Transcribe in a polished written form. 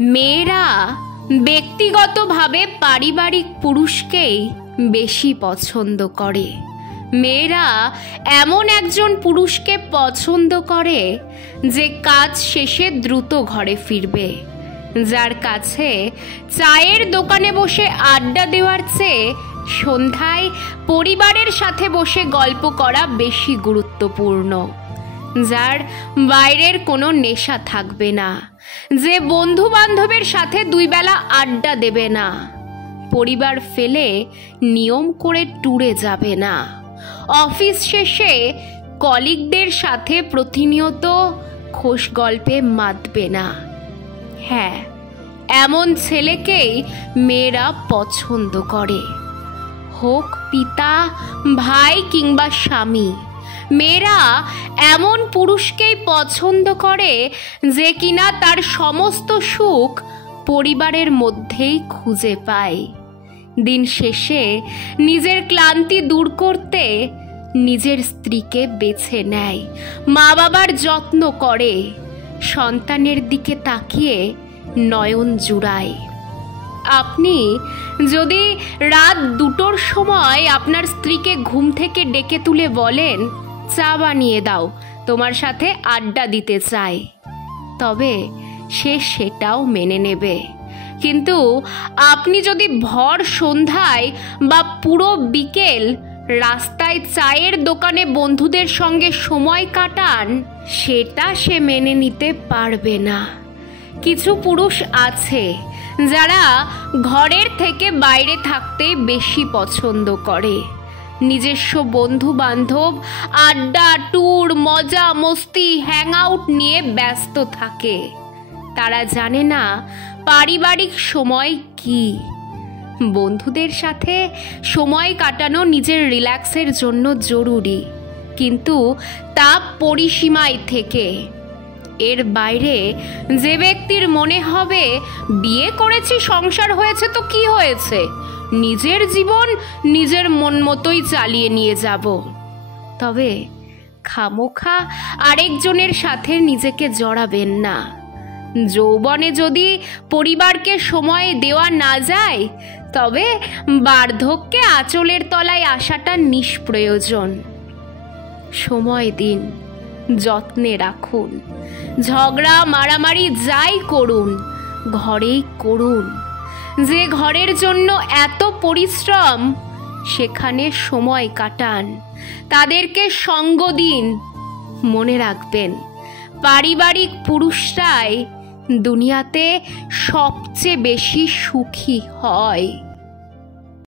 মেয়েরা ব্যক্তিগতভাবে পারিবারিক পুরুষকেই বেশি পছন্দ করে। মেয়েরা এমন একজন পুরুষকে পছন্দ করে যে কাজ শেষে দ্রুত ঘরে ফিরবে, যার কাছে চায়ের দোকানে বসে আড্ডা দেওয়ার চেয়ে সন্ধ্যায় পরিবারের সাথে বসে গল্প করা বেশি গুরুত্বপূর্ণ, যার বাইরের কোনো নেশা থাকবে না, যে বন্ধু বান্ধবের সাথে দুই বেলা আড্ডা দেবে না, পরিবার ফেলে নিয়ম করে ট্যুরে যাবে না, অফিস শেষে কলিগদের সাথে প্রতিনিয়ত খোশ গল্পে মাতবে না। হ্যাঁ, এমন ছেলেকেই মেয়েরা পছন্দ করে, হোক পিতা, ভাই কিংবা স্বামী। মেয়েরা এমন পুরুষকেই পছন্দ করে যে কিনা তার সমস্ত সুখ পরিবারের মধ্যেই খুঁজে পায়। দিন শেষে নিজের ক্লান্তি দূর করতে নিজের স্ত্রীকে বেছে নেয়, মা বাবার যত্ন করে, সন্তানের দিকে তাকিয়ে নয়ন জুড়ায়। আপনি যদি রাত 2টোর সময় আপনার স্ত্রীকে ঘুম থেকে ডেকে তুলে বলেন, চা বানিয়ে দাও, তোমার সাথে আড্ডা দিতে চাই, তবে সে সেটাও মেনে নেবে। কিন্তু আপনি যদি ভর সন্ধ্যায় বা পুরো বিকেল রাস্তায় চায়ের দোকানে বন্ধুদের সঙ্গে সময় কাটান, সেটা সে মেনে নিতে পারবে না। কিছু পুরুষ আছে যারা ঘরের থেকে বাইরে থাকতেই বেশি পছন্দ করে। নিজস্ব বন্ধু বান্ধব, আড্ডা, ট্যুর, মজা মস্তি, হ্যাংআউট নিয়ে ব্যস্ত থাকে। তারা জানে না পারিবারিক সময় কি। বন্ধুদের সাথে সময় কাটানো নিজের রিল্যাক্সের জন্য জরুরি, কিন্তু তা পরিসীমায় থেকে। এর বাইরে যে ব্যক্তির মনে হবে বিয়ে করেছি, সংসার হয়েছে তো কি হয়েছে, নিজের জীবন নিজের মন মতোই চালিয়ে নিয়ে যাব, তবে খামোখা আরেকজনের সাথে নিজেকে জড়াবেন না। যৌবনে যদি পরিবারকে সময় দেওয়া না যায়, তবে বার্ধক্যে আঁচলের তলায় আসাটা নিষ্প্রয়োজন। সময় দিন, যত্নে রাখুন, ঝগড়া মারামারি যাই করুন ঘরেই করুন। যে ঘরের জন্য এত পরিশ্রম, সেখানে সময় কাটান, তাদেরকে সঙ্গ দিন। মনে রাখবেন, পারিবারিক পুরুষরাই দুনিয়াতে সবচেয়ে বেশি সুখী হয়।